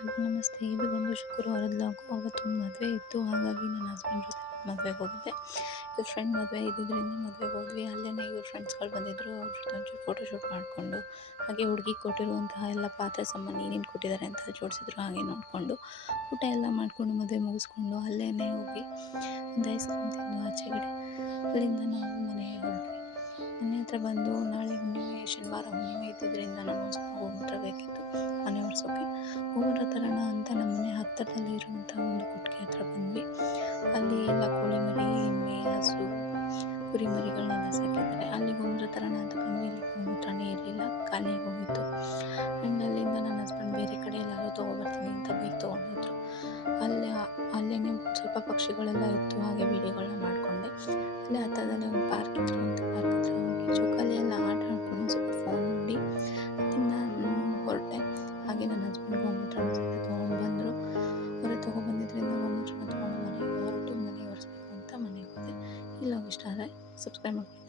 ಎಲ್ರಿಗೂ ನಮಸ್ತೆ. ಇದು ಒಂದು ಶುಕ್ರವಾರದ ಲಾಗು. ಅವತ್ತೊಂದು ಮದುವೆ ಇತ್ತು, ಹಾಗಾಗಿ ನನ್ನ ಹಸ್ಬೆಂಡ್ ಜೊತೆ ಮದುವೆಗೆ ಹೋಗಿದ್ದೆ. ಇವ್ರ ಫ್ರೆಂಡ್ ಮದುವೆ ಇದ್ದಿದ್ದರಿಂದ ಮದುವೆಗೆ ಹೋದ್ವಿ. ಅಲ್ಲೇ ಇವ್ರ ಫ್ರೆಂಡ್ಸ್ಗಳು ಬಂದಿದ್ದರು. ಅವ್ರ ಜೊತೆ ಒಂಚೂರು ಫೋಟೋಶೂಟ್ ಮಾಡಿಕೊಂಡು, ಹಾಗೆ ಹುಡುಗಿ ಕೊಟ್ಟಿರುವಂತಹ ಎಲ್ಲ ಪಾತ್ರೆ ಸಾಮಾನು ಏನೇನು ಕೊಟ್ಟಿದ್ದಾರೆ ಅಂತ ಜೋಡಿಸಿದ್ರು, ಹಾಗೆ ನೋಡಿಕೊಂಡು ಊಟ ಎಲ್ಲ ಮಾಡಿಕೊಂಡು ಮದುವೆ ಮುಗಿಸ್ಕೊಂಡು ಅಲ್ಲೇ ಹೋಗಿ ಒಂದು ಐಸ್ ಕ್ರೀಮ್ ತಿಂದು ಆಚೆಗಡೆ ಅಲ್ಲಿಂದ ನಾವು ಮನೆಗೆ ಹೊರಟ್ವಿ. ಮನೆ ಹತ್ರ ಬಂದು ನಾಳೆ ಹುಣ್ಣಿಮೆ, ಶನಿವಾರ ಹುಣ್ಣಿಮೆ ಇದ್ದಿದ್ದರಿಂದ ನಾನು ಸ್ವಲ್ಪ ಹೂವಿನ ಬೇಕಿತ್ತು ಮನೆ ಒರೆಸೋಕ್ಕೆ. ಹೂವಿನ ತರೋಣ ಅಂತ ನಮ್ಮ ಮನೆ ಹತ್ತಿರದಲ್ಲಿ ಇರುವಂಥ ಒಂದು ಕೊಟ್ಟಿಗೆ ಹತ್ರ ಬಂದ್ವಿ. ಅಲ್ಲಿ ಎಲ್ಲ ಕೋಳಿ ಮರಿ, ಎಮ್ಮೆ, ಹಸು, ಕುರಿ ಮರಿಗಳನ್ನೆಲ್ಲ ಸಾಕಿದ್ದಾರೆ. ಅಲ್ಲಿ ಗೋಮೂತ್ರ ತರೋಣ ಅಂತ ಬಂದ್ವಿ. ಇಲ್ಲಿ ಗೋಮೂತ್ರನೇ ಇರಲಿಲ್ಲ, ಖಾಲಿಯಾಗಿ ಹೋಗಿತ್ತು. ಆ್ಯಂಡ್ ಅಲ್ಲಿಂದ ನನ್ನ ಹಸ್ಬೆಂಡ್ ಬೇರೆ ಕಡೆ ಎಲ್ಲಾದರೂ ತೊಗೊಬರ್ತೀನಿ ಅಂತ ಬೈಕ್ ತೊಗೊಂಡೋದ್ರು. ಅಲ್ಲೇ ಸ್ವಲ್ಪ ಪಕ್ಷಿಗಳೆಲ್ಲ ಇತ್ತು, ಹಾಗೆ ವೀಡಿಯೋಗಳನ್ನ ಮಾಡಿಕೊಂಡೆ. ಅಲ್ಲೇ ಹತ್ತಿರದಲ್ಲೇ ಒಂದು ಪಾರ್ಕ್ ಇತ್ತು, ಅಂತ ಪಾರ್ಕ್ ಹತ್ರ ಹೋಗಿ ಜೋಕಾಲಿ ಎಲ್ಲ ಆಟ ಆಡ್ಕೊಂಡು ಸ್ವಲ್ಪ ಫೋನ್ ನೋಡಿ ಅಲ್ಲಿಂದ ಹೊರಟೆ. ಹಾಗೆ ನನ್ನ ಹಸ್ಬೆಂಡ್ ಗೋಮೂತ್ರನ ಸ್ವಲ್ಪ ತೊಗೊಂಡ್ಬಂದರು. ಅವರೇ ತೊಗೊಬಂದಿದ್ದರಿಂದ ಗೋಮೂತ್ರನ ತೊಗೊಂಡು ಮನೆಗೆ ಹೊರಟು ಮನೆ ಒರೆಸ್ಬೇಕು ಅಂತ ಮನೆಗೆ ಹೋದೆ. ಈ ಲಾಗ್ ಇಷ್ಟ ಆದರೆ ಸಬ್ಸ್ಕ್ರೈಬ್ ಮಾಡ್ಕೊಳ್ಳಿ.